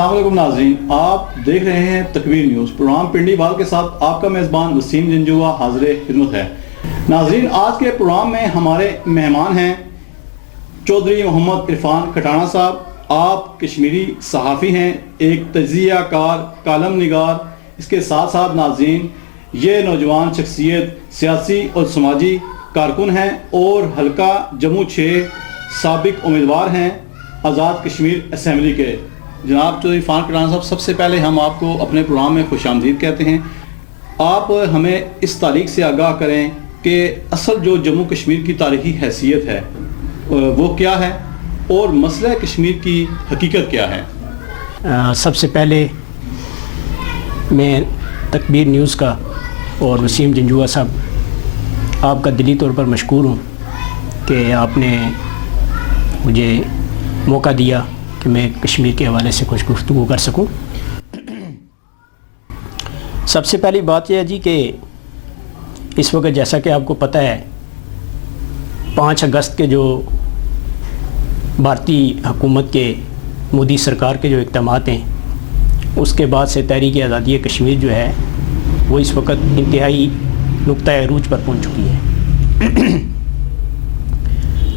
السلام علیکم ناظرین، آپ دیکھ رہے ہیں تکبیر نیوز۔ پروگرام پنڈی بال کے ساتھ آپ کا میزبان وسیم جنجوعہ حاضر خدمت ہے۔ ناظرین، آج کے پروگرام میں ہمارے مہمان ہیں چودھری محمد عرفان کھٹانہ صاحب۔ آپ کشمیری صحافی ہیں، ایک تجزیہ کار، کالم نگار۔ اس کے ساتھ ساتھ ناظرین، یہ نوجوان شخصیت سیاسی اور سماجی کارکن ہیں اور حلقہ جموں 6 سابق امیدوار ہیں آزاد کشمیر اسمبلی کے۔ جناب چودھری عرفان کھٹانہ صاحب، سب سے پہلے ہم آپ کو اپنے پروگرام میں خوش آمدید کہتے ہیں۔ آپ ہمیں اس تاریخ سے آگاہ کریں کہ اصل جو جموں کشمیر کی تاریخی حیثیت ہے وہ کیا ہے اور مسئلہ کشمیر کی حقیقت کیا ہے؟ سب سے پہلے میں تکبیر نیوز کا اور وسیم جنجوعہ صاحب آپ کا دلی طور پر مشکور ہوں کہ آپ نے مجھے موقع دیا کہ میں کشمیر کے حوالے سے کچھ گفتگو کر سکوں۔ سب سے پہلی بات یہ ہے جی کہ اس وقت جیسا کہ آپ کو پتہ ہے 5 اگست کے جو بھارتی حکومت کے مودی سرکار کے جو اقدامات ہیں اس کے بعد سے تحریک آزادی کشمیر جو ہے وہ اس وقت انتہائی نقطۂ عروج پر پہنچ چکی ہے۔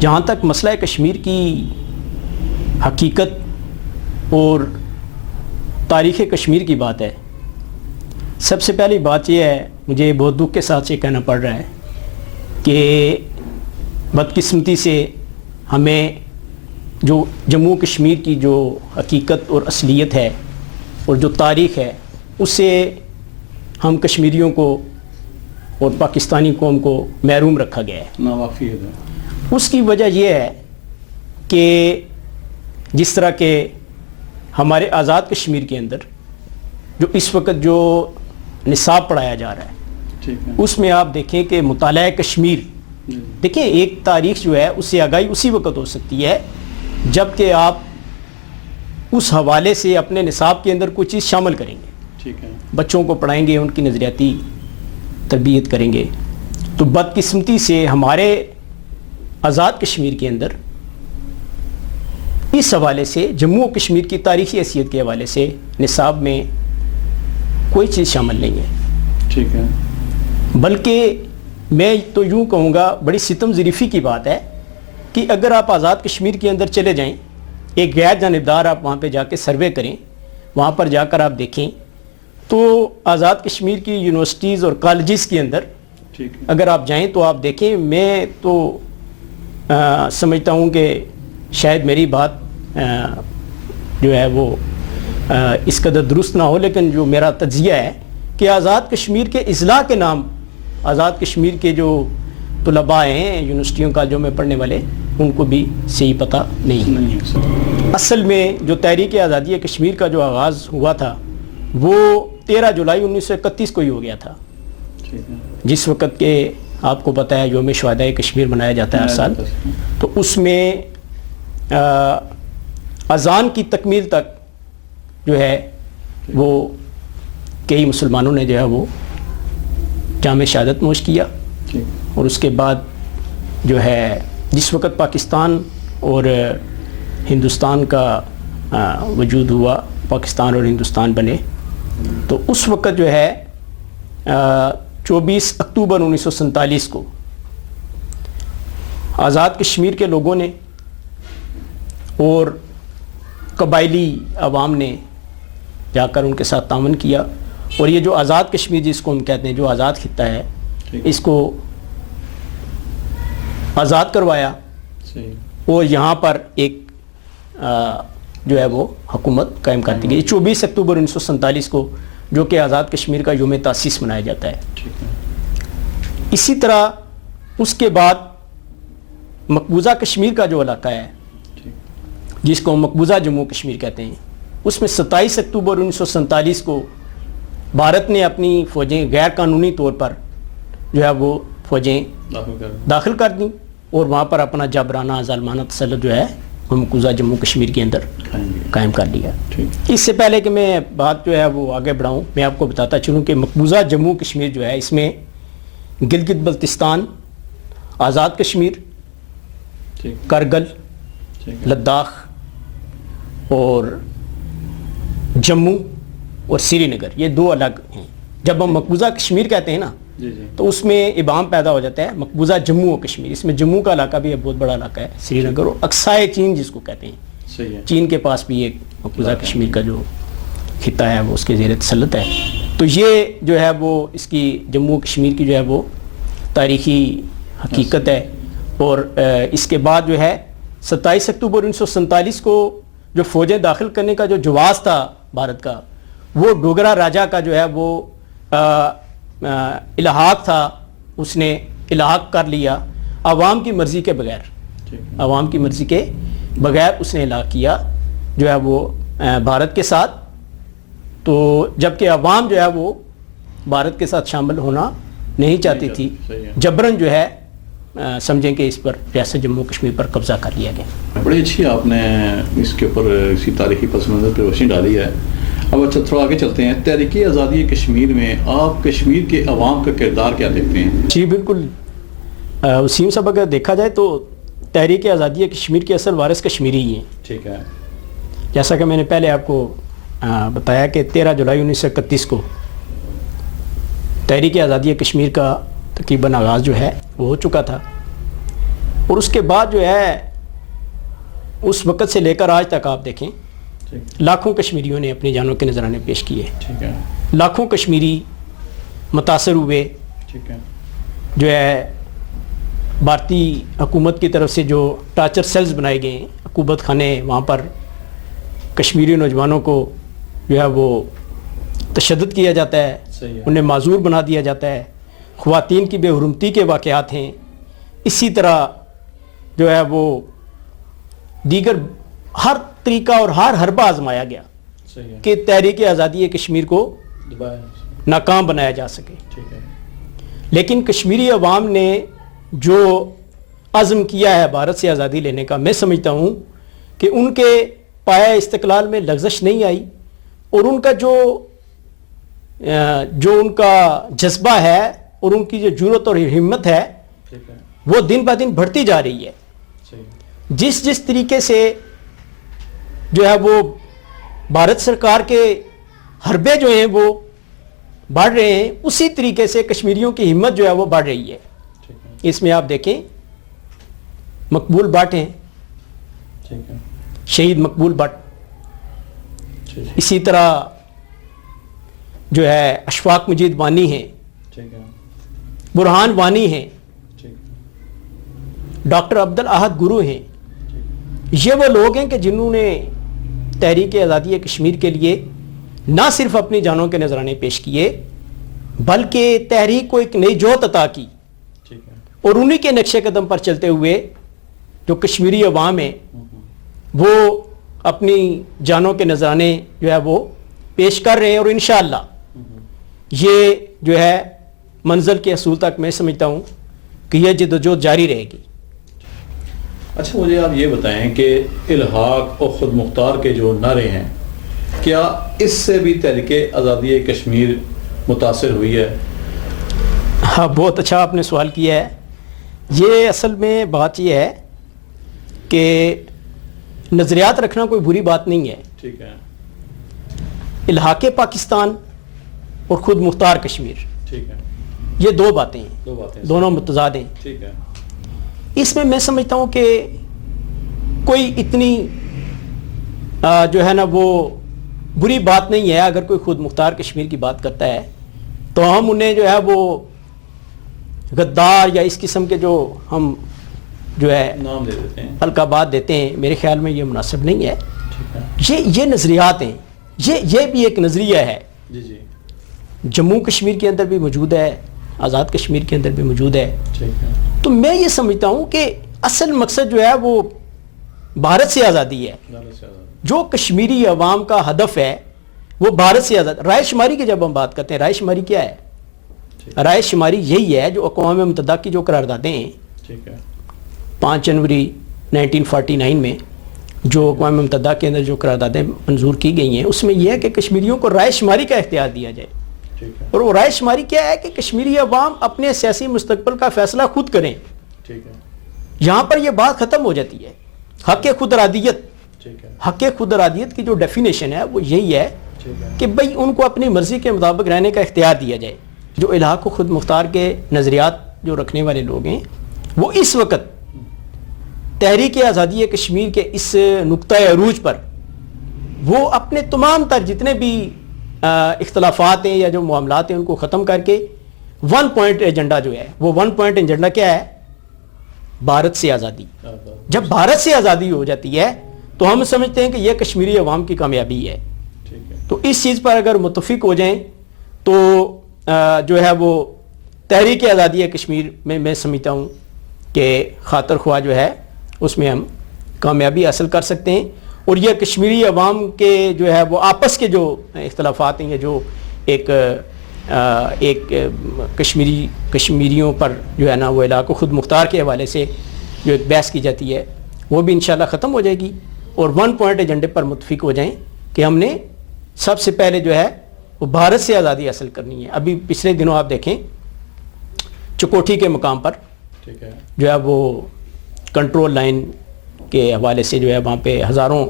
جہاں تک مسئلہ کشمیر کی حقیقت اور تاریخ کشمیر کی بات ہے، سب سے پہلی بات یہ ہے، مجھے بہت دکھ کے ساتھ یہ کہنا پڑ رہا ہے کہ بدقسمتی سے ہمیں جو جموں کشمیر کی جو حقیقت اور اصلیت ہے اور جو تاریخ ہے اس سے ہم کشمیریوں کو اور پاکستانی قوم کو محروم رکھا گیا ہے۔ ناواقفی ہے۔ اس کی وجہ یہ ہے کہ جس طرح کہ ہمارے آزاد کشمیر کے اندر جو اس وقت جو نصاب پڑھایا جا رہا ہے اس میں آپ دیکھیں کہ مطالعہ کشمیر، دیکھیں ایک تاریخ جو ہے اس سے آگاہی اسی وقت ہو سکتی ہے جب کہ آپ اس حوالے سے اپنے نصاب کے اندر کوئی چیز شامل کریں گے، بچوں کو پڑھائیں گے، ان کی نظریاتی تربیت کریں گے۔ تو بدقسمتی سے ہمارے آزاد کشمیر کے اندر اس حوالے سے جموں و کشمیر کی تاریخی حیثیت کے حوالے سے نصاب میں کوئی چیز شامل نہیں ہے۔ ٹھیک ہے۔ بلکہ میں تو یوں کہوں گا بڑی ستم ظریفی کی بات ہے کہ اگر آپ آزاد کشمیر کے اندر چلے جائیں، ایک غیر جانبدار آپ وہاں پہ جا کے سروے کریں، وہاں پر جا کر آپ دیکھیں تو آزاد کشمیر کی یونیورسٹیز اور کالجز کے اندر اگر آپ جائیں تو آپ دیکھیں، میں تو سمجھتا ہوں کہ شاید میری بات جو ہے وہ اس قدر درست نہ ہو، لیکن جو میرا تجزیہ ہے کہ آزاد کشمیر کے اضلاع کے نام آزاد کشمیر کے جو طلباء ہیں یونیورسٹیوں کا جو میں پڑھنے والے ان کو بھی صحیح پتہ نہیں۔ اصل میں جو تحریک آزادی کشمیر کا جو آغاز ہوا تھا وہ 13 جولائی 1931 کو ہی ہو گیا تھا، جس وقت کے آپ کو پتہ ہے یوم شہدائے کشمیر منایا جاتا ہے ہر سال۔ تو اس میں اذان کی تکمیل تک جو ہے وہ کئی مسلمانوں نے جو ہے وہ جام شہادت نوش کیا، اور اس کے بعد جو ہے جس وقت پاکستان اور ہندوستان کا وجود ہوا، پاکستان اور ہندوستان بنے، تو اس وقت جو ہے 24 اکتوبر 1947 کو آزاد کشمیر کے لوگوں نے اور قبائلی عوام نے جا کر ان کے ساتھ تعاون کیا، اور یہ جو آزاد کشمیر جس کو ہم کہتے ہیں، جو آزاد خطہ ہے، اس کو آزاد کروایا اور یہاں پر ایک جو ہے وہ حکومت قائم کر دی گئی 24 اکتوبر 1947 کو، جو کہ آزاد کشمیر کا یوم تاسیس منایا جاتا ہے۔ اسی طرح اس کے بعد مقبوضہ کشمیر کا جو علاقہ ہے جس کو مقبوضہ جموں کشمیر کہتے ہیں، اس میں 27 اکتوبر 1947 کو بھارت نے اپنی فوجیں غیر قانونی طور پر جو ہے وہ فوجیں داخل کر دیں اور وہاں پر اپنا جبرانہ ظالمانہ تسلط جو ہے وہ مقبوضہ جموں کشمیر کے اندر قائم کر لیا۔ اس سے پہلے کہ میں بات جو ہے وہ آگے بڑھاؤں، میں آپ کو بتاتا چلوں کہ مقبوضہ جموں کشمیر جو ہے اس میں گلگت بلتستان، آزاد کشمیر، کرگل، لداخ اور جموں اور سری نگر یہ دو الگ ہیں. جب ہم مقبوضہ کشمیر کہتے ہیں نا جی جی تو اس میں ابہام پیدا ہو جاتا ہے مقبوضہ جموں و کشمیر. اس میں جموں کا علاقہ بھی ایک بہت بڑا علاقہ ہے, سری نگر اور اقصائے چین جس کو کہتے ہیں, صحیح ہے. چین کے پاس بھی ایک مقبوضہ کشمیر کا جو خطہ ہے وہ اس کے زیر تسلط ہے. تو یہ جو ہے وہ اس کی جموں و کشمیر کی جو ہے وہ تاریخی حقیقت ہے. اور اس کے بعد جو ہے 27 اکتوبر 1947 کو جو فوجیں داخل کرنے کا جو جواز تھا بھارت کا, وہ ڈوگرا راجا کا جو ہے وہ الحاق تھا, اس نے الحاق کر لیا عوام کی مرضی کے بغیر. عوام کی مرضی کے بغیر اس نے الحاق کیا جو ہے وہ بھارت کے ساتھ. تو جبکہ عوام جو ہے وہ بھارت کے ساتھ شامل ہونا نہیں چاہتی تھی, جبرن جو ہے سمجھیں کہ اس پر ریاست جموں کشمیر پر قبضہ کر لیا گیا. بڑی اچھی آپ نے اس کے اوپر اسی تاریخی پس منظر پہ روشنی ڈالی ہے. اب اچھا تھوڑا آگے چلتے ہیں. تحریک آزادی کشمیر میں آپ کشمیر کے عوام کا کردار کیا دیکھتے ہیں؟ جی بالکل وسیم صاحب, اگر دیکھا جائے تو تحریک آزادی کشمیر کے اصل وارث کشمیری ہی ہیں. ٹھیک ہے. جیسا کہ میں نے پہلے آپ کو بتایا کہ 13 جولائی 1931 کو تحریک آزادی کشمیر کا تقریباً آغاز جو ہے وہ ہو چکا تھا, اور اس کے بعد جو ہے اس وقت سے لے کر آج تک آپ دیکھیں لاکھوں کشمیریوں نے اپنی جانوں کے نذرانے پیش کیے. ٹھیک ہے. لاکھوں کشمیری متاثر ہوئے. ٹھیک ہے. جو ہے بھارتی حکومت کی طرف سے جو ٹارچر سیلز بنائے گئے ہیں, عقوبت خانے, وہاں پر کشمیری نوجوانوں کو جو ہے وہ تشدد کیا جاتا ہے, انہیں معذور بنا دیا جاتا ہے. خواتین کی بے حرمتی کے واقعات ہیں. اسی طرح جو ہے وہ دیگر ہر طریقہ اور ہر حربہ آزمایا گیا کہ تحریک آزادی کشمیر کو ناکام بنایا جا سکے. لیکن کشمیری عوام نے جو عزم کیا ہے بھارت سے آزادی لینے کا, میں سمجھتا ہوں کہ ان کے پایہ استقلال میں لغزش نہیں آئی, اور ان کا جو ان کا جذبہ ہے اور ان کی جو جرأت اور ہمت ہے وہ دن بہ دن بڑھتی جا رہی ہے. جس طریقے سے جو ہے وہ بھارت سرکار کے حربے جو ہیں وہ بڑھ رہے ہیں, اسی طریقے سے کشمیریوں کی ہمت جو ہے وہ بڑھ رہی ہے. اس میں آپ دیکھیں مقبول بٹ ہیں, شہید مقبول بٹ, اسی طرح جو ہے اشفاق مجید وانی ہیں, برہان وانی ہیں, ڈاکٹر عبد الاحد گرو ہیں. یہ وہ لوگ ہیں کہ جنہوں نے تحریک آزادی کشمیر کے لیے نہ صرف اپنی جانوں کے نذرانے پیش کیے بلکہ تحریک کو ایک نئی جوت عطا کی, اور انہی کے نقش قدم پر چلتے ہوئے جو کشمیری عوام ہیں وہ اپنی جانوں کے نذرانے جو ہے وہ پیش کر رہے ہیں, اور انشاءاللہ یہ جو ہے منزل کے حصول تک میں سمجھتا ہوں کہ یہ جدوجہد جاری رہے گی. اچھا مجھے آپ یہ بتائیں کہ الحاق اور خود مختار کے جو نعرے ہیں, کیا اس سے بھی تحریک آزادی کشمیر متاثر ہوئی ہے؟ ہاں, بہت اچھا آپ نے سوال کیا ہے. یہ اصل میں بات یہ ہے کہ نظریات رکھنا کوئی بری بات نہیں ہے. ٹھیک ہے. الحاق پاکستان اور خود مختار کشمیر, ٹھیک ہے, یہ دو باتیں ہیں, دونوں متضاد ہیں. ٹھیک ہے. اس میں سمجھتا ہوں کہ کوئی اتنی جو ہے نا وہ بری بات نہیں ہے اگر کوئی خود مختار کشمیر کی بات کرتا ہے, تو ہم انہیں جو ہے وہ غدار یا اس قسم کے جو ہم جو ہے نام دے دیتے ہیں, القابات دیتے ہیں, میرے خیال میں یہ مناسب نہیں ہے. یہ نظریات ہیں, یہ بھی ایک نظریہ ہے. جی جی. جموں کشمیر کے اندر بھی موجود ہے, آزاد کشمیر کے اندر بھی موجود ہے. تو میں یہ سمجھتا ہوں کہ اصل مقصد جو ہے وہ بھارت سے آزادی ہے. جو کشمیری عوام کا ہدف ہے وہ بھارت سے آزاد. رائے شماری کی جب ہم بات کرتے ہیں, رائے شماری کیا ہے؟ رائے شماری یہی ہے جو اقوام متحدہ کی جو قراردادیں ہیں 5 جنوری 1949 میں جو اقوام متحدہ کے اندر جو قراردادیں منظور کی گئی ہیں, اس میں یہ ہے کہ کشمیریوں کو رائے شماری کا اختیار دیا جائے. اور وہ رائے شماری کیا ہے کہ کشمیری عوام اپنے سیاسی مستقبل کا فیصلہ خود کریں. یہاں پر یہ بات ختم ہو جاتی ہے. حق خود ارادیت, حق خود ارادیت کی جو ڈیفینیشن ہے وہ یہی ہے کہ بھئی ان کو اپنی مرضی کے مطابق رہنے کا اختیار دیا جائے. جو الہ کو خود مختار کے نظریات جو رکھنے والے لوگ ہیں وہ اس وقت تحریک آزادی کشمیر کے اس نقطۂ عروج پر وہ اپنے تمام تر جتنے بھی اختلافات ہیں یا جو معاملات ہیں ان کو ختم کر کے ون پوائنٹ ایجنڈا جو ہے وہ ون پوائنٹ ایجنڈا کیا ہے؟ بھارت سے آزادی. جب بھارت سے آزادی ہو جاتی ہے تو ہم سمجھتے ہیں کہ یہ کشمیری عوام کی کامیابی ہے. تو اس چیز پر اگر متفق ہو جائیں تو جو ہے وہ تحریک آزادی کشمیر میں سمجھتا ہوں کہ خاطر خواہ جو ہے اس میں ہم کامیابی حاصل کر سکتے ہیں. اور یہ کشمیری عوام کے جو ہے وہ آپس کے جو اختلافات ہیں یا جو ایک کشمیریوں پر جو ہے نا وہ علاقہ خود مختار کے حوالے سے جو ایک بحث کی جاتی ہے وہ بھی انشاءاللہ ختم ہو جائے گی اور ون پوائنٹ ایجنڈے پر متفق ہو جائیں کہ ہم نے سب سے پہلے جو ہے وہ بھارت سے آزادی حاصل کرنی ہے. ابھی پچھلے دنوں آپ دیکھیں چکوٹھی کے مقام پر جو ہے وہ کنٹرول لائن کے حوالے سے جو ہے وہاں پہ ہزاروں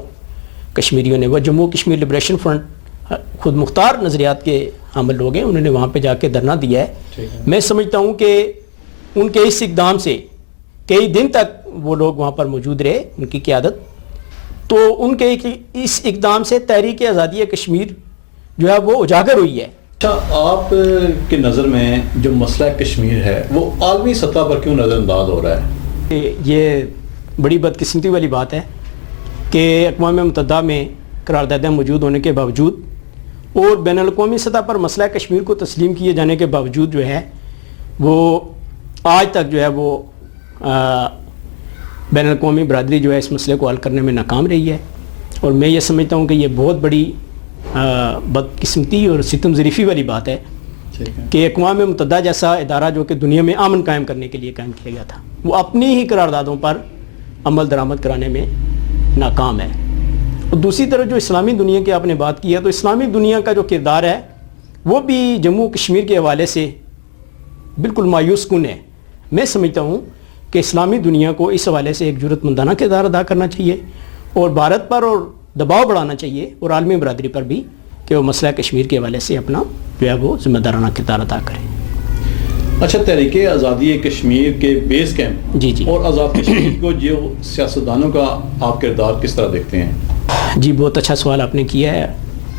کشمیریوں نے وہ جموں کشمیر لبریشن فرنٹ خود مختار نظریات کے حامل لوگ ہیں انہوں نے وہاں پہ جا کے دھرنا دیا ہے. میں سمجھتا ہوں کہ ان کے اس اقدام سے کئی دن تک وہ لوگ وہاں پر موجود رہے ان کی قیادت. تو ان کے اس اقدام سے تحریک آزادی کشمیر جو ہے وہ اجاگر ہوئی ہے. اچھا آپ کی نظر میں جو مسئلہ کشمیر ہے وہ عالمی سطح پر کیوں نظر انداز ہو رہا ہے؟ یہ بڑی بدقسمتی والی بات ہے کہ اقوام متحدہ میں قراردادیں موجود ہونے کے باوجود اور بین الاقوامی سطح پر مسئلہ کشمیر کو تسلیم کیے جانے کے باوجود جو ہے وہ آج تک جو ہے وہ بین الاقوامی برادری جو ہے اس مسئلے کو حل کرنے میں ناکام رہی ہے. اور میں یہ سمجھتا ہوں کہ یہ بہت بڑی بدقسمتی اور ستم ظریفی والی بات ہے کہ اقوام متحدہ جیسا ادارہ جو کہ دنیا میں امن قائم کرنے کے لیے قائم کیا گیا تھا وہ اپنی ہی قراردادوں پر عمل درآمد کرانے میں ناکام ہے. اور دوسری طرف جو اسلامی دنیا کی آپ نے بات کی ہے تو اسلامی دنیا کا جو کردار ہے وہ بھی جموں کشمیر کے حوالے سے بالکل مایوس کن ہے. میں سمجھتا ہوں کہ اسلامی دنیا کو اس حوالے سے ایک جرأت مندانہ کردار ادا کرنا چاہیے اور بھارت پر اور دباؤ بڑھانا چاہیے اور عالمی برادری پر بھی کہ وہ مسئلہ کشمیر کے حوالے سے اپنا جو ہے وہ ذمہ دارانہ کردار ادا کریں. اچھا تحریک آزادی کشمیر کے بیس کیمپ جی اور آزاد کشمیر کو جو سیاستدانوں کا آپ کردار کس طرح دیکھتے ہیں؟ جی بہت اچھا سوال آپ نے کیا ہے.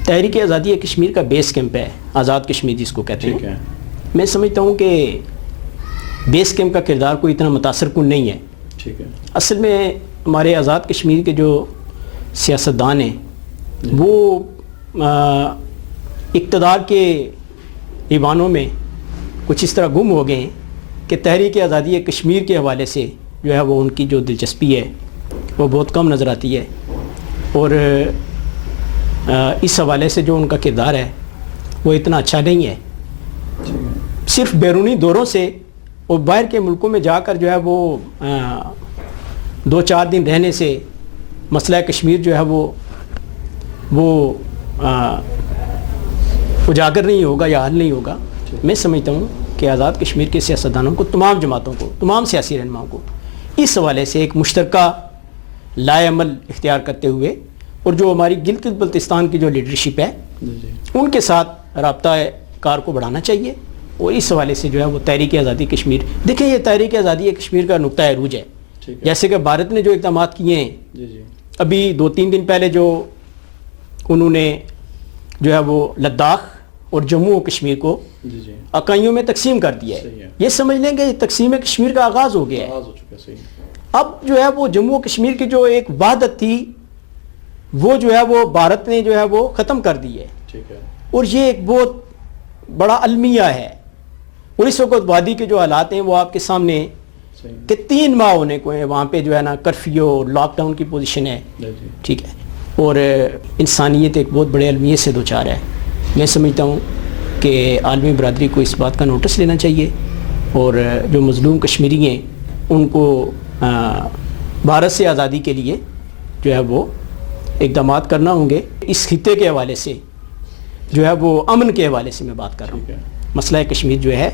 تحریک آزادی کشمیر کا بیس کیمپ ہے آزاد کشمیر جس کو کہتے ہیں. میں سمجھتا ہوں کہ بیس کیمپ کا کردار کوئی اتنا متاثر کن نہیں ہے. اصل میں ہمارے آزاد کشمیر کے جو سیاستدان ہیں وہ اقتدار کے ایوانوں میں کچھ اس طرح گم ہو گئے ہیں کہ تحریک آزادی کشمیر کے حوالے سے جو ہے وہ ان کی جو دلچسپی ہے وہ بہت کم نظر آتی ہے اور اس حوالے سے جو ان کا کردار ہے وہ اتنا اچھا نہیں ہے. صرف بیرونی دوروں سے اور باہر کے ملکوں میں جا کر جو ہے وہ 2-4 دن رہنے سے مسئلہ کشمیر جو ہے وہ اجاگر نہیں ہوگا یا حل نہیں ہوگا. میں سمجھتا ہوں کہ آزاد کشمیر کے سیاستدانوں کو تمام جماعتوں کو تمام سیاسی رہنماؤں کو اس حوالے سے ایک مشترکہ لائے عمل اختیار کرتے ہوئے اور جو ہماری گلگت بلتستان کی جو لیڈرشپ ہے ان کے ساتھ رابطہ کار کو بڑھانا چاہیے. اور اس حوالے سے جو ہے وہ تحریک آزادی کشمیر دیکھیں یہ تحریک آزادی کشمیر کا نقطۂ عروج ہے. جیسے کہ بھارت نے جو اقدامات کیے ہیں ابھی 2-3 دن پہلے جو انہوں نے جو ہے وہ لداخ اور جموں و کشمیر کو اکائیوں میں تقسیم کر دیا ہے. یہ سمجھ لیں کہ تقسیم کشمیر کا آغاز ہو گیا ہے. اب جو ہے وہ جموں و کشمیر کی جو ایک وحدت تھی وہ جو ہے وہ بھارت نے جو ہے وہ ختم کر دی ہے. اور یہ ایک بہت بڑا المیہ ہے. اور اس وقت وادی کے جو حالات ہیں وہ آپ کے سامنے کہ 3 ماہ ہونے کو ہیں وہاں پہ جو ہے نا کرفیو لاک ڈاؤن کی پوزیشن ہے. ٹھیک ہے. اور انسانیت ایک بہت بڑے المیے سے دوچار ہے. میں سمجھتا ہوں کہ عالمی برادری کو اس بات کا نوٹس لینا چاہیے اور جو مظلوم کشمیری ہیں ان کو بھارت سے آزادی کے لیے جو ہے وہ اقدامات کرنا ہوں گے. اس خطے کے حوالے سے جو ہے وہ امن کے حوالے سے میں بات کر رہا ہوں. مسئلہ کشمیر جو ہے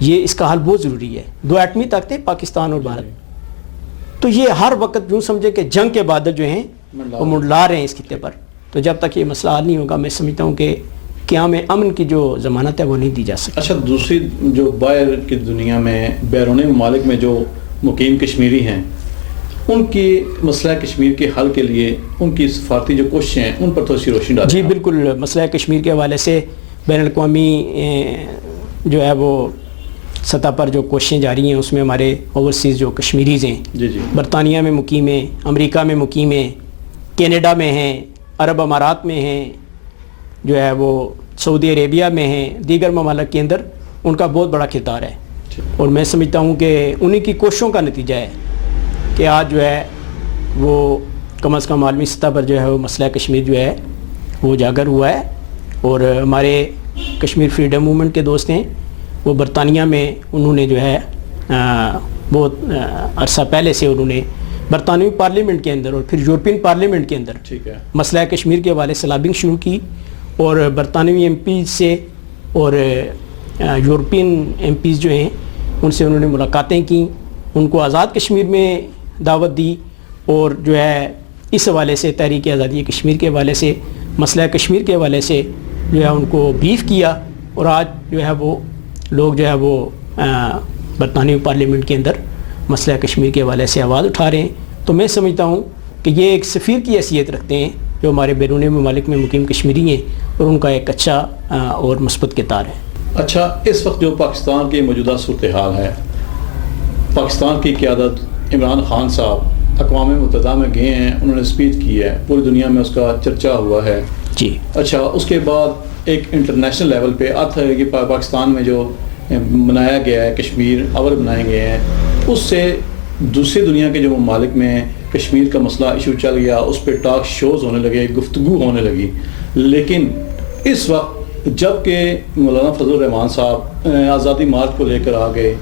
یہ اس کا حل بہت ضروری ہے. 2 ایٹمی طاقتیں پاکستان اور بھارت تو یہ ہر وقت یوں سمجھے کہ جنگ کے بادل جو ہیں وہ منڈلا رہے ہیں اس خطے پر. تو جب تک یہ مسئلہ حل نہیں ہوگا میں سمجھتا ہوں کہ قیام امن کی جو ضمانت ہے وہ نہیں دی جا سکتی. اچھا، دوسری جو باہر کی دنیا میں بیرونی ممالک میں جو مقیم کشمیری ہیں ان کی مسئلہ کشمیر کے حل کے لیے ان کی سفارتی جو کوششیں ہیں ان پر تھوڑی سی روشنی ڈالیں. جی بالکل، مسئلہ کشمیر کے حوالے سے بین الاقوامی جو ہے وہ سطح پر جو کوششیں جاری ہیں اس میں ہمارے اوورسیز جو کشمیریز ہیں جی جی برطانیہ میں مقیم ہیں، امریکہ میں مقیم ہیں، کینیڈا میں ہیں، عرب امارات میں ہیں، جو ہے وہ سعودی عربیہ میں ہیں، دیگر ممالک کے اندر ان کا بہت بڑا کردار ہے. اور میں سمجھتا ہوں کہ انہی کی کوششوں کا نتیجہ ہے کہ آج جو ہے وہ کم از کم عالمی سطح پر جو ہے وہ مسئلہ کشمیر جو ہے وہ اجاگر ہوا ہے. اور ہمارے کشمیر فریڈم موومنٹ کے دوست ہیں وہ برطانیہ میں انہوں نے جو ہے بہت عرصہ پہلے سے انہوں نے برطانوی پارلیمنٹ کے اندر اور پھر یورپین پارلیمنٹ کے اندر مسئلہ کشمیر کے حوالے سے لابنگ شروع کی اور برطانوی ایم پیز سے اور یورپین ایم پیز جو ہیں ان سے انہوں نے ملاقاتیں کیں، ان کو آزاد کشمیر میں دعوت دی اور جو ہے اس حوالے سے تحریک آزادی کشمیر کے حوالے سے مسئلہ کشمیر کے حوالے سے جو ہے ان کو بریف کیا. اور آج جو ہے وہ لوگ جو ہے وہ برطانوی پارلیمنٹ کے اندر مسئلہ کشمیر کے حوالے سے آواز اٹھا رہے ہیں. تو میں سمجھتا ہوں کہ یہ ایک سفیر کی حیثیت رکھتے ہیں جو ہمارے بیرونی ممالک میں مقیم کشمیری ہیں اور ان کا ایک اچھا اور مثبت کردار ہے. اچھا، اس وقت جو پاکستان کی موجودہ صورتحال ہے، پاکستان کی قیادت عمران خان صاحب اقوام متحدہ میں گئے ہیں، انہوں نے اسپیچ کی ہے، پوری دنیا میں اس کا چرچا ہوا ہے. جی اچھا، اس کے بعد ایک انٹرنیشنل لیول پہ آتا ہے کہ پاکستان میں جو بنایا گیا ہے کشمیر اور بنائے گئے ہیں، اس سے دوسری دنیا کے جو ممالک میں کشمیر کا مسئلہ ایشو چل گیا، اس پہ ٹاک شوز ہونے لگے، گفتگو ہونے لگی. لیکن اس وقت جب کہ مولانا فضل الرحمان صاحب آزادی مارچ کو لے کر آ گئے،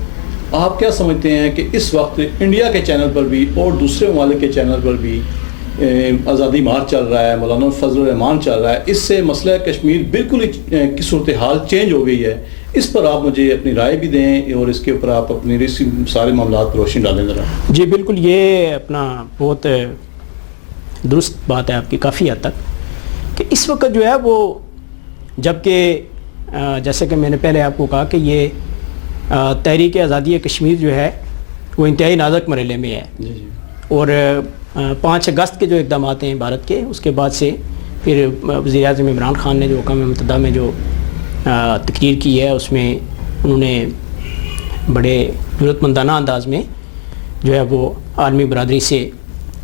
آپ کیا سمجھتے ہیں کہ اس وقت انڈیا کے چینل پر بھی اور دوسرے ممالک کے چینل پر بھی آزادی مارچ چل رہا ہے، مولانا فضل الرحمان چل رہا ہے، اس سے مسئلہ کشمیر بالکل کی صورتحال چینج ہو گئی ہے. اس پر آپ مجھے اپنی رائے بھی دیں اور اس کے اوپر آپ اپنی سارے معاملات پر روشنی ڈالیں ذرا. جی بالکل، یہ اپنا بہت درست بات ہے آپ کی کافی حد تک کہ اس وقت جو ہے وہ جب کہ جیسے کہ میں نے پہلے آپ کو کہا کہ یہ تحریک آزادی کشمیر جو ہے وہ انتہائی نازک مرحلے میں ہے. اور 5 اگست کے جو اقدامات ہیں بھارت کے، اس کے بعد سے پھر وزیر اعظم عمران خان نے جو اقوام متحدہ میں جو تقریر کی ہے اس میں انہوں نے بڑے ضرورت مندانہ انداز میں جو ہے وہ عالمی برادری سے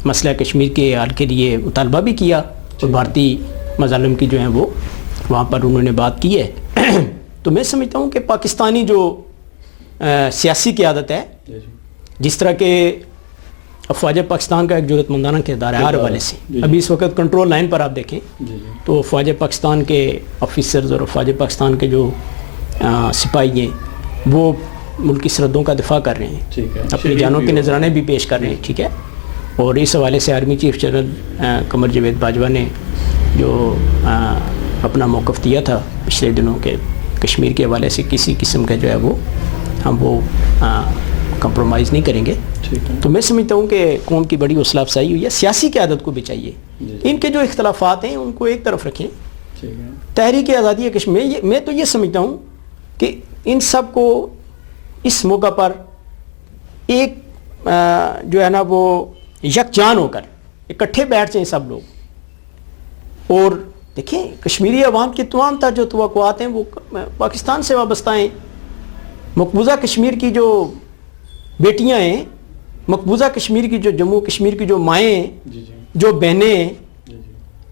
مسئلہ کشمیر کے حل کے لیے مطالبہ بھی کیا اور بھارتی مظالم کی جو ہیں وہ وہاں پر انہوں نے بات کی ہے. تو میں سمجھتا ہوں کہ پاکستانی جو سیاسی قیادت ہے، جس طرح کہ افواج پاکستان کا ایک ضرورت مندانہ کردار ہے ہر حوالے سے. ابھی اس وقت کنٹرول لائن پر آپ دیکھیں تو افواج پاکستان کے آفیسرز اور افواج پاکستان کے جو سپاہی ہیں وہ ملکی سرحدوں کا دفاع کر رہے ہیں، اپنی جانوں کے نذرانے بھی پیش کر رہے ہیں. ٹھیک ہے. اور اس حوالے سے army chief general Qamar Javed Bajwa نے جو اپنا موقف دیا تھا پچھلے دنوں کے کشمیر کے حوالے سے کسی قسم کا جو ہے وہ ہم وہ کمپرومائز نہیں کریں گے. تو میں سمجھتا ہوں کہ قوم کی بڑی حوصلہ افزائی ہوئی ہے. سیاسی قیادت کو بھی چاہیے ان کے جو اختلافات ہیں ان کو ایک طرف رکھیں. تحریک آزادی کشمیر میں تو یہ سمجھتا ہوں کہ ان سب کو اس موقع پر ایک جو ہے نا وہ یکجان ہو کر اکٹھے بیٹھ جائیں سب لوگ. اور دیکھیں کشمیری عوام کی تمام تر جو توقعات ہیں وہ پاکستان سے وابستہ ہیں. مقبوضہ کشمیر کی جو بیٹیاں ہیں، مقبوضہ کشمیر کی جو جموں کشمیر کی جو مائیں ہیں، جو بہنیں ہیں،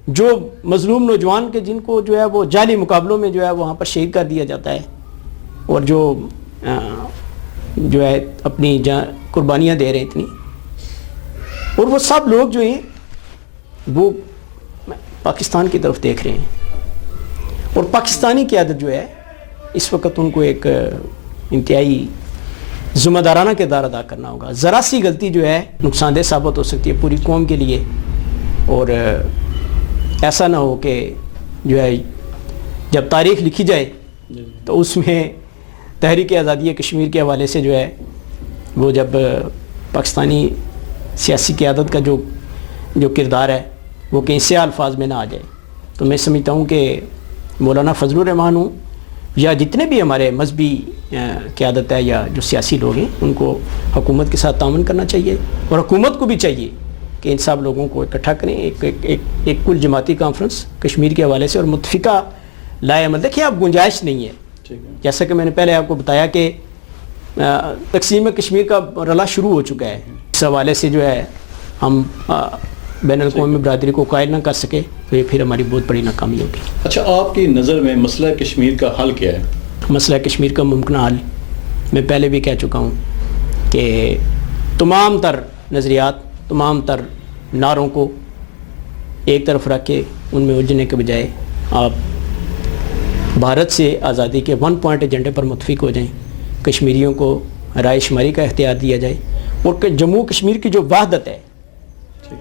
جو مظلوم نوجوان کے جن کو جو ہے وہ جعلی مقابلوں میں جو ہے وہاں پر شہید کر دیا جاتا ہے اور جو ہے اپنی قربانیاں دے رہے ہیں اتنی، اور وہ سب لوگ جو ہیں وہ پاکستان کی طرف دیکھ رہے ہیں. اور پاکستانی قیادت جو ہے اس وقت ان کو ایک انتہائی ذمہ دارانہ کردار ادا کرنا ہوگا. ذرا سی غلطی جو ہے نقصان دہ ثابت ہو سکتی ہے پوری قوم کے لیے. اور ایسا نہ ہو کہ جو ہے جب تاریخ لکھی جائے تو اس میں تحریک آزادی کشمیر کے حوالے سے جو ہے وہ جب پاکستانی سیاسی قیادت کا جو کردار ہے وہ کہیں سے الفاظ میں نہ آ جائے. تو میں سمجھتا ہوں کہ مولانا فضل الرحمان ہوں یا جتنے بھی ہمارے مذہبی قیادت ہے یا جو سیاسی لوگ ہیں ان کو حکومت کے ساتھ تعاون کرنا چاہیے، اور حکومت کو بھی چاہیے کہ ان سب لوگوں کو اکٹھا کریں، ایک کل جماعتی کانفرنس کشمیر کے حوالے سے اور متفقہ لائے عمل. دیکھیں اب گنجائش نہیں ہے، جیسا کہ میں نے پہلے آپ کو بتایا کہ تقسیم کشمیر کا رلا شروع ہو چکا ہے. اس حوالے سے جو ہے ہم بین الاقوامی برادری کو قائل نہ کر سکے تو یہ پھر ہماری بہت بڑی ناکامی ہوگی. اچھا، آپ کی نظر میں مسئلہ کشمیر کا حل کیا ہے؟ مسئلہ کشمیر کا ممکنہ حل میں پہلے بھی کہہ چکا ہوں کہ تمام تر نظریات، تمام تر نعروں کو ایک طرف رکھ کے ان میں الجھنے کے بجائے آپ بھارت سے آزادی کے 1 پوائنٹ ایجنڈے پر متفق ہو جائیں، کشمیریوں کو رائے شماری کا اختیار دیا جائے، اور جموں کشمیر کی جو وحدت ہے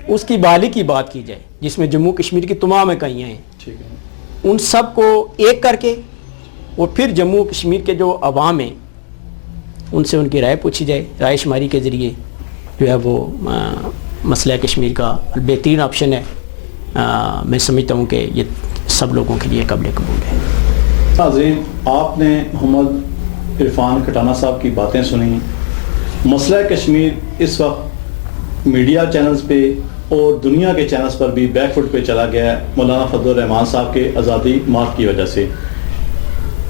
اس کی بحالی کی بات کی جائے، جس میں جموں کشمیر کی تمام اکائیاں ہیں، ان سب کو ایک کر کے، اور پھر جموں کشمیر کے جو عوام ہیں ان سے ان کی رائے پوچھی جائے، رائے شماری کے ذریعے جو ہے وہ مسئلہ کشمیر کا بہترین آپشن ہے. میں سمجھتا ہوں کہ یہ سب لوگوں کے لیے قابل قبول ہے. ناظرین، آپ نے محمد عرفان کھٹانہ صاحب کی باتیں سنی. مسئلہ کشمیر اس وقت میڈیا چینلز پہ اور دنیا کے چینلز پر بھی بیک فٹ پہ چلا گیا ہے مولانا فضل الرحمان صاحب کے آزادی مارچ کی وجہ سے.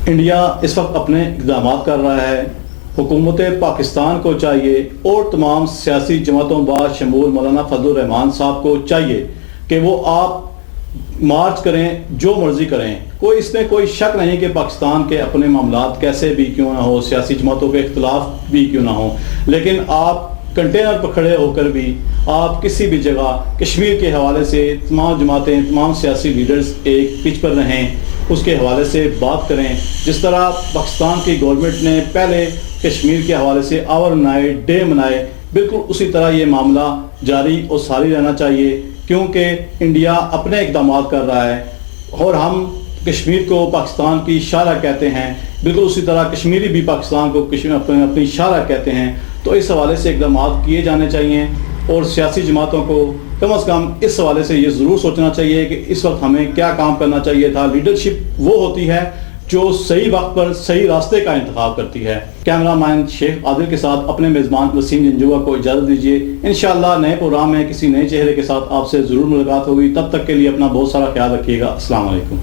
انڈیا اس وقت اپنے اقدامات کر رہا ہے. حکومت پاکستان کو چاہیے اور تمام سیاسی جماعتوں بشمول مولانا فضل الرحمان صاحب کو چاہیے کہ وہ آپ مارچ کریں، جو مرضی کریں. اس میں کوئی شک نہیں کہ پاکستان کے اپنے معاملات کیسے بھی کیوں نہ ہو، سیاسی جماعتوں کے اختلاف بھی کیوں نہ ہو، لیکن آپ کنٹینر پر کھڑے ہو کر بھی آپ کسی بھی جگہ کشمیر کے حوالے سے تمام جماعتیں، تمام سیاسی لیڈرز ایک پچ پر رہیں، اس کے حوالے سے بات کریں. جس طرح پاکستان کی گورنمنٹ نے پہلے کشمیر کے حوالے سے آور منائے، ڈے منائے، بالکل اسی طرح یہ معاملہ جاری اور ساری رہنا چاہیے، کیونکہ انڈیا اپنے اقدامات کر رہا ہے اور ہم کشمیر کو پاکستان کی شارہ کہتے ہیں، بالکل اسی طرح کشمیری بھی پاکستان کو اپنی شارہ کہتے ہیں. تو اس حوالے سے اقدامات کیے جانے چاہیے، اور سیاسی جماعتوں کو کم از کم اس حوالے سے یہ ضرور سوچنا چاہیے کہ اس وقت ہمیں کیا کام کرنا چاہیے تھا. لیڈرشپ وہ ہوتی ہے جو صحیح وقت پر صحیح راستے کا انتخاب کرتی ہے. کیمرہ مین شیخ عادل کے ساتھ اپنے میزبان وسیم جنجوعہ کو اجازت دیجیے. انشاءاللہ نئے پروگرام میں کسی نئے چہرے کے ساتھ آپ سے ضرور ملاقات ہوگی. تب تک کے لیے اپنا بہت سارا خیال رکھیے گا. السلام علیکم.